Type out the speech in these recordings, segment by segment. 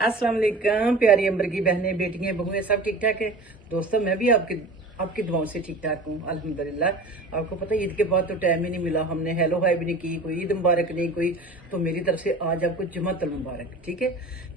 अस्सलाम वालेकुम प्यारी अंबर की बहनें, बेटियां, बहुएं, सब ठीक ठाक है। दोस्तों मैं भी आपकी दुआओं से ठीक ठाक हूँ अल्हम्दुलिल्लाह। आपको पता है ईद के बाद तो टाइम ही नहीं मिला, हमने हेलो हाय भी नहीं की, कोई ईद मुबारक नहीं कोई। तो मेरी तरफ से आज आपको जुम्मतुल मुबारक, ठीक है।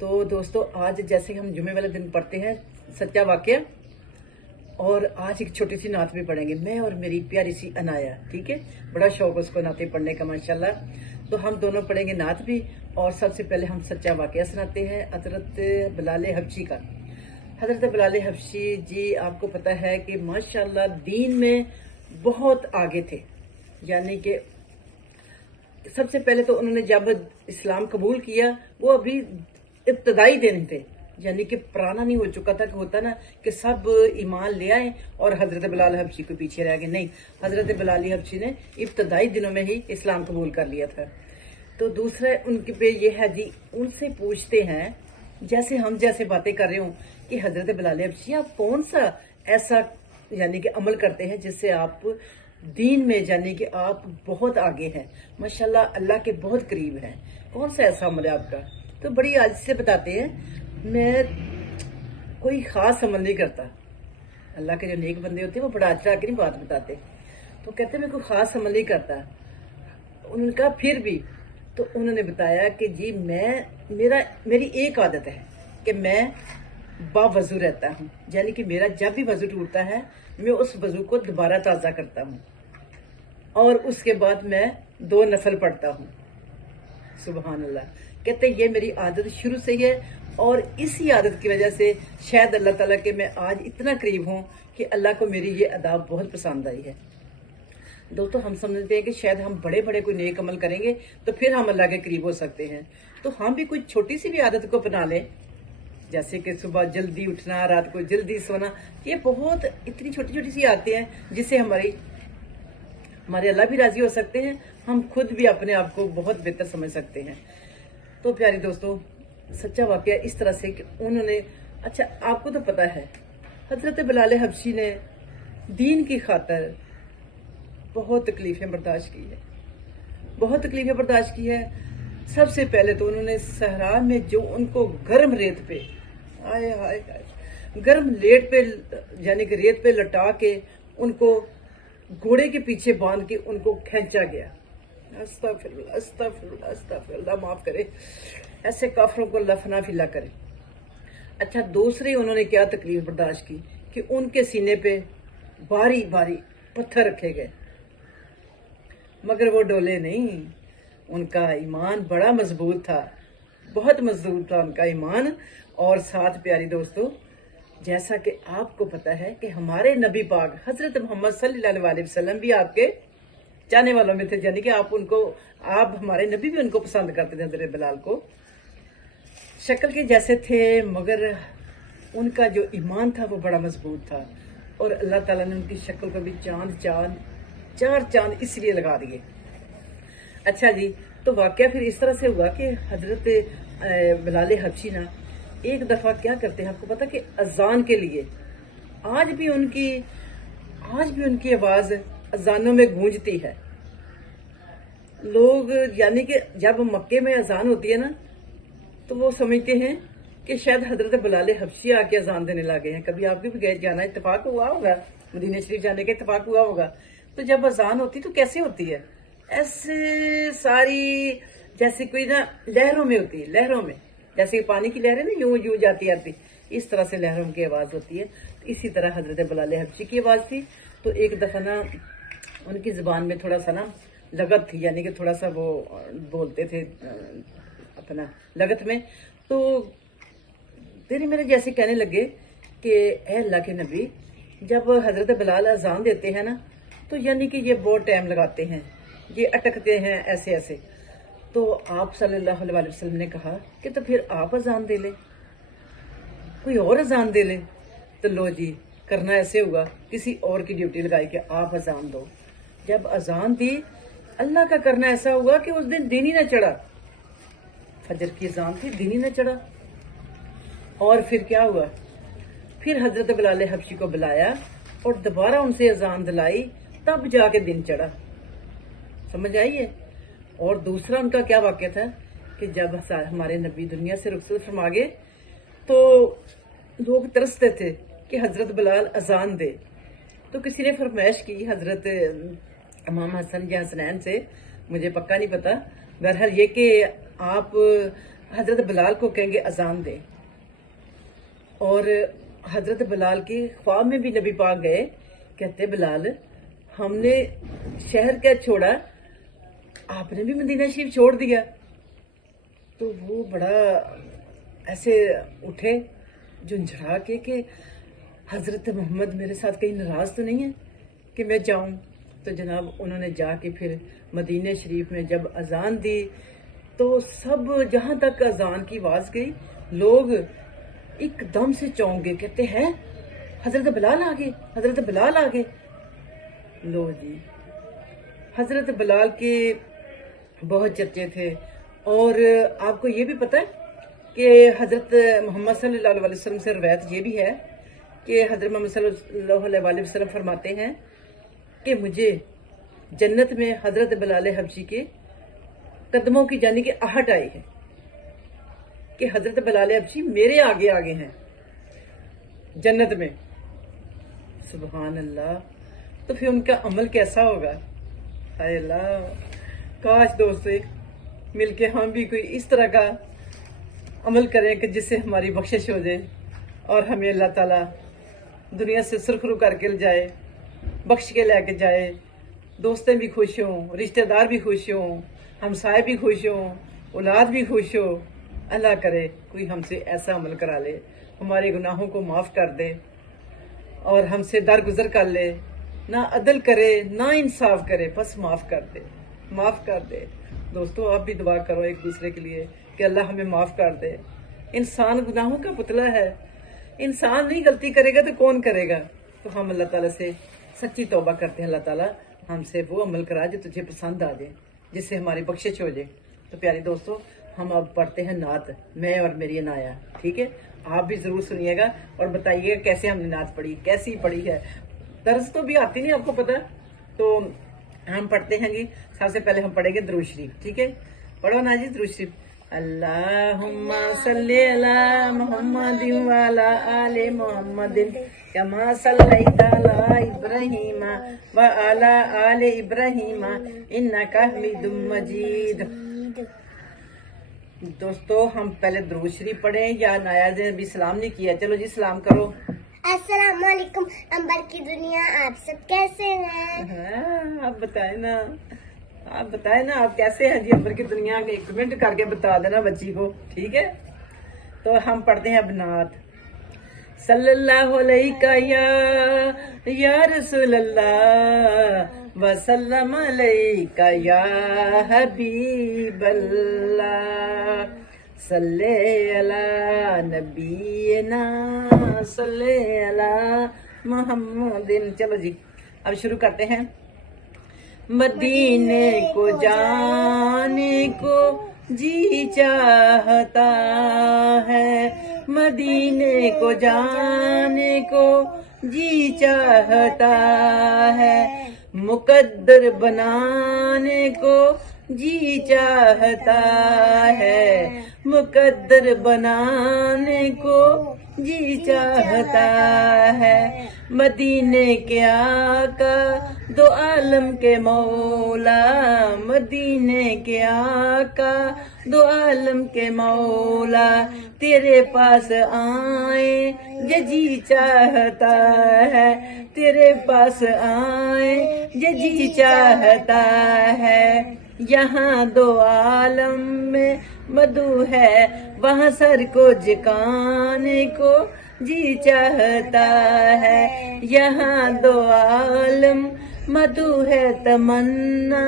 तो दोस्तों आज जैसे हम जुम्मे वाले दिन पढ़ते हैं सच्चा वाकया, और आज एक छोटी सी नात भी पढ़ेंगे, मैं और मेरी प्यारी सी अनाया, ठीक है। बड़ा शौक उसको नाते पढ़ने का माशाल्लाह। तो हम दोनों पढ़ेंगे नात भी, और सबसे पहले हम सच्चा वाकया सुनाते हैं हजरत बिलाल हबशी का। हजरत बिलाल हबशी जी आपको पता है कि माशाल्लाह दीन में बहुत आगे थे, यानी कि सबसे पहले तो उन्होंने जब इस्लाम कबूल किया वो अभी इब्तदाई दिन थे, यानी कि पुराना नहीं हो चुका था कि होता ना कि सब ईमान ले आए और हजरत बिलाल हबशी को पीछे रह गए। नहीं, हजरत बिलाल हबशी ने इब्तदाई दिनों में ही इस्लाम कबूल कर लिया था। तो दूसरा उनके पे ये है जी, उनसे पूछते हैं जैसे हम जैसे बातें कर रहे हो कि हजरत बिलाल हबशी आप कौन सा ऐसा यानी कि अमल करते हैं जिससे आप दीन में यानी कि आप बहुत आगे हैं, माशाल्लाह अल्लाह के बहुत करीब हैं, कौन सा ऐसा अमल है आपका। तो बड़ी आज से बताते हैं, मैं कोई खास अमल नहीं करता। अल्लाह के जो नेक बंदे होते हैं वो बड़ा अच्छा नहीं बात बताते। तो कहते मैं कोई खास अमल नहीं करता। उन्होंने कहा फिर भी, तो उन्होंने बताया कि जी मेरी एक आदत है कि मैं बावजू रहता हूँ, यानी कि मेरा जब भी वजू टूटता है मैं उस वजू को दोबारा ताज़ा करता हूँ और उसके बाद मैं 2 नफल पढ़ता हूँ। सुबहान अल्लाह। कहते ये मेरी आदत शुरू से ही है, और इसी आदत की वजह से शायद अल्लाह ताला के मैं आज इतना करीब हूँ कि अल्लाह को मेरी ये अदा बहुत पसंद आई है। दोस्तों हम समझते हैं कि शायद हम बड़े बड़े कोई नेक अमल करेंगे तो फिर हम अल्लाह के करीब हो सकते हैं। तो हम भी कोई छोटी सी भी आदत को अपना लें, जैसे कि सुबह जल्दी उठना, रात को जल्दी सोना, ये बहुत इतनी छोटी छोटी सी आदतें हैं जिससे हमारे अल्लाह भी राजी हो सकते हैं, हम खुद भी अपने आप को बहुत बेहतर समझ सकते हैं। तो प्यारे दोस्तों सच्चा वाकया इस तरह से कि उन्होंने, अच्छा आपको तो पता है हजरत बिलाल हबशी ने दीन की खातर बहुत तकलीफें बर्दाश्त की है, बहुत तकलीफें बर्दाश्त की है। सबसे पहले तो उन्होंने सहरा में जो उनको गर्म रेत पे, आए हाय हाय, गर्म लेट पे यानी कि रेत पे लटा के उनको घोड़े के पीछे बांध के उनको खींचा गया। अस्तगफिरुल्लाह अस्तगफिरुल्लाह अस्तगफिरुल्लाह, माफ करे, ऐसे काफरों को अल्लाह फना फिला करे। अच्छा दूसरी उन्होंने क्या तकलीफ बर्दाश्त की कि उनके सीने पे भारी भारी पत्थर रखे गए, मगर वो डोले नहीं। उनका ईमान बड़ा मजबूत था, बहुत मजबूत था उनका ईमान। और साथ प्यारी दोस्तों, जैसा कि आपको पता है कि हमारे नबी पाक हजरत मोहम्मद सल्लल्लाहु अलैहि वसल्लम भी आपके चाहने वालों में थे, यानी कि आप हमारे नबी भी उनको पसंद करते थे, हजरत बिलाल को। शक्ल के जैसे थे मगर उनका जो ईमान था वो बड़ा मजबूत था, और अल्लाह ताला ने उनकी शक्ल पर भी चार चांद इसलिए लगा दिए। अच्छा जी, तो वाकया फिर इस तरह से हुआ कि हजरत बिलाल हबशी ना एक दफा क्या करते हैं आपको पता कि अजान के लिए आज भी उनकी आवाज अजानों में गूंजती है। लोग यानी कि जब मक्के में अजान होती है ना तो वो समझते हैं कि शायद हजरत बिलाल हबशी आके अजान देने लगे हैं। कभी आपके भी गए जाना इत्तेफाक हुआ होगा, मदीना शरीफ जाने का इत्तेफाक हुआ होगा। तो जब अजान होती तो कैसे होती है, ऐसे सारी जैसे कोई ना लहरों में होती है, लहरों में जैसे पानी की लहरें ना यूं जाती आती, इस तरह से लहरों की आवाज होती है। तो इसी तरह हजरत बिलाल हबशी की आवाज थी। तो एक दफा ना उनकी जुबान में थोड़ा सा ना लगत थी, यानी कि थोड़ा सा वो बोलते थे अपना लगत में। तो तेरे मेरे जैसे कहने लगे कि ए अल्लाह के नबी, जब हजरत बिलाल अजान देते हैं ना तो यानी कि ये बहुत टाइम लगाते हैं, ये अटकते हैं ऐसे ऐसे। तो आप सल्लल्लाहु अलैहि वसल्लम ने कहा कि तो फिर आप अजान दे ले, कोई और अजान दे ले। तो लो जी, करना ऐसे होगा, किसी और की ड्यूटी लगाई कि आप अजान दो। जब अजान दी, अल्लाह का करना ऐसा हुआ कि उस दिन दिन ही न चढ़ा, फजर की अजान थी, दिन ही न चढ़ा। और फिर क्या हुआ, फिर हजरत बिलाल हबशी को बुलाया और दोबारा उनसे अजान दिलाई, तब जाके दिन चढ़ा। समझ आई है। और दूसरा उनका क्या वाक्य था کہ جب ہمارے نبی دنیا سے رخصت فرما گئے تو لوگ ترستے تھے کہ حضرت بلال اذان دے. تو کسی نے فرمائش کی حضرت امام حسن یا حسنین سے، مجھے پکا نہیں پتا، بہرحال یہ کہ آپ حضرت بلال کو کہیں گے اذان دے. اور حضرت بلال کے خواب میں بھی نبی پاک گئے، کہتے بلال ہم نے شہر کیا چھوڑا، آپ نے بھی مدینہ شریف چھوڑ دیا. تو وہ بڑا ایسے اٹھے جھنجھڑا کے کہ حضرت محمد میرے ساتھ کہیں ناراض تو نہیں ہے کہ میں جاؤں. تو جناب انہوں نے جا کے پھر مدینہ شریف میں جب اذان دی تو سب جہاں تک اذان کی آواز گئی لوگ ایک دم سے چونک گئے، کہتے ہیں حضرت بلال آ گئے، حضرت بلال آ گئے. لو جی حضرت بلال کے بہت چرچے تھے. اور آپ کو یہ بھی پتہ ہے کہ حضرت محمد صلی اللہ علیہ وسلم سے روایت یہ بھی ہے کہ حضرت محمد صلی اللہ علیہ وسلم فرماتے ہیں کہ مجھے جنت میں حضرت بلال حبشی کے قدموں کی جانے کی آہٹ آئی ہے کہ حضرت بلال حبشی میرے آگے آگے ہیں جنت میں. سبحان اللہ. تو پھر ان کا عمل کیسا ہوگا؟ ہائے اللہ، کاش دوستو مل کے ہم بھی کوئی اس طرح کا عمل کریں کہ جس سے ہماری بخشش ہو جائے اور ہمیں اللہ تعالیٰ دنیا سے سرخرو کر کے جائے، بخش کے لے کے جائے، دوستیں بھی خوش ہوں، رشتہ دار بھی خوش ہوں، ہمسائے بھی خوش ہوں، اولاد بھی خوش ہو. اللہ کرے کوئی ہم سے ایسا عمل کرا لے، ہمارے گناہوں کو معاف کر دے اور ہم سے درگزر کر لے، نہ عدل کرے نہ انصاف کرے، بس معاف کر دے، معاف کر دے. دوستو آپ بھی دعا کرو ایک دوسرے کے لیے کہ اللہ ہمیں معاف کر دے. انسان گناہوں کا پتلا ہے، انسان نہیں غلطی کرے گا تو کون کرے گا؟ تو ہم اللہ تعالیٰ سے سچی توبہ کرتے ہیں، اللہ تعالیٰ ہم سے وہ عمل کرا جو تجھے پسند آ جائے، جس سے ہماری بخشش ہو جائے. تو پیاری دوستو ہم اب پڑھتے ہیں نعت، میں اور میری عنایا. ٹھیک ہے، آپ بھی ضرور سنیے گا اور بتائیے گا کیسے ہم نے نعت پڑھی، کیسی پڑھی ہے. طرز تو بھی آتی نہیں آپ کو پتا. تو ہم پڑھتے ہیں جی. سب سے پہلے ہم پڑھیں گے درود شریف. ٹھیک ہے، پڑھو نا جی درود شریف. اللہم صلی علی محمد وعلی آل محمد کما صلیت علی ابراہیم وعلی آل ابراہیم انک حمید مجید. دوستو ہم پہلے درود شریف پڑھیں یا نایا نے ابھی سلام نہیں کیا. چلو جی سلام کرو. السلام علیکم امبر کی دنیا، آپ سب کیسے ہیں؟ آپ بتائیں نا، آپ بتائیں نا آپ کیسے ہیں جی امبر کی دنیا. ایک کمنٹ کر کے بتا دینا بچی کو. ٹھیک ہے، تو ہم پڑھتے ہیں اب نعت. صلی اللہ علیہ یا رسول اللہ وسلم علیہ یا حبیب اللہ صلی علی نبینا صلی علی محمد. چلو جی اب شروع کرتے ہیں. مدینے کو جانے کو جی چاہتا ہے، مدینے کو جانے کو جی چاہتا ہے، مقدر بنانے کو جی چاہتا ہے، مقدر بنانے کو جی چاہتا ہے. مدینے کے آقا دو عالم کے مولا، مدینے کے آقا دو عالم کے مولا، تیرے پاس آئیں یہ جی چاہتا ہے، تیرے پاس آئیں یہ جی چاہتا ہے. یہاں دو عالم میں مدعو ہے، وہاں سر کو جھکانے کو جی چاہتا ہے. یہاں دو عالم مدعو ہے، تمنا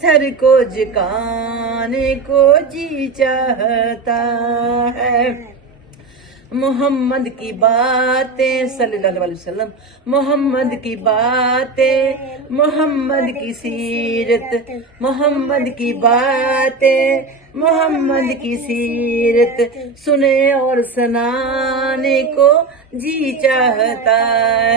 سر کو جھکانے کو جی چاہتا ہے. محمد کی باتیں صلی اللہ علیہ وسلم، محمد کی باتیں، محمد کی سیرت، محمد کی باتیں محمد کی سیرت سنے اور سنانے کو جی چاہتا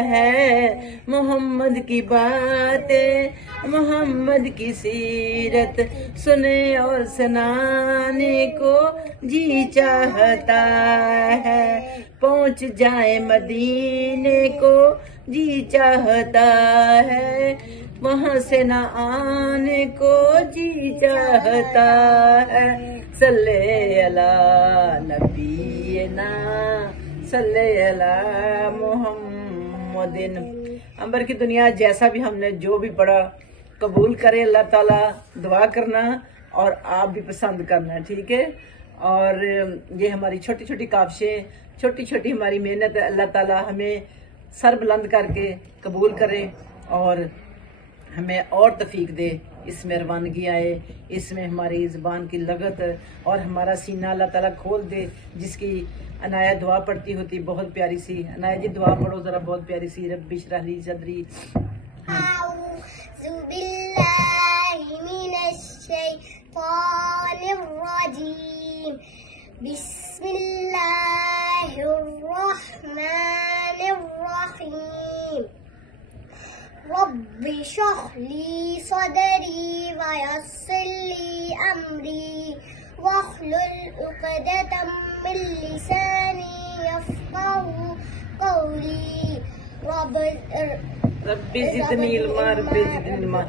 ہے، محمد کی باتیں محمد کی سیرت سنے اور سنانے کو جی چاہتا ہے، پہنچ جائے مدینے کو جی چاہتا ہے، وہاں سے نہ آنے کو جی چاہتا ہے، صلی اللہ نبینا صلی اللہ محمد۔ امبر کی دنیا، جیسا بھی ہم نے جو بھی پڑھا قبول کرے اللہ تعالیٰ، دعا کرنا اور آپ بھی پسند کرنا، ٹھیک ہے؟ اور یہ ہماری چھوٹی چھوٹی کاوشیں، چھوٹی چھوٹی ہماری محنت، اللہ تعالیٰ ہمیں سر بلند کر کے قبول کرے اور ہمیں اور توفیق دے، اس میں روانگی آئے، اس میں ہماری زبان کی لغت اور ہمارا سینہ اللہ تعالیٰ کھول دے۔ جس کی عنایہ دعا پڑھتی ہوتی بہت پیاری سی، عنایہ جی دعا پڑھو ذرا بہت پیاری سی، رب اشرح لی صدری۔ أعوذ بالله من الشيطان الرجيم، بسم الله الرحمن الرحيم، رب اشرح لي صدري ويسر لي أمري واحلل عقدة من لساني يفقهوا قولي، ربی زدنی علما، ربی زدنی علما۔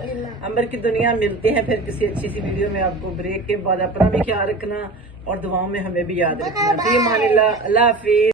امبر کی دنیا، ملتے ہیں پھر کسی اچھی سی ویڈیو میں۔ آپ کو بریک کے بعد اپنا بھی خیال رکھنا اور دعاؤں میں ہمیں بھی یاد رکھنا۔ فی امان اللہ، اللہ حافظ۔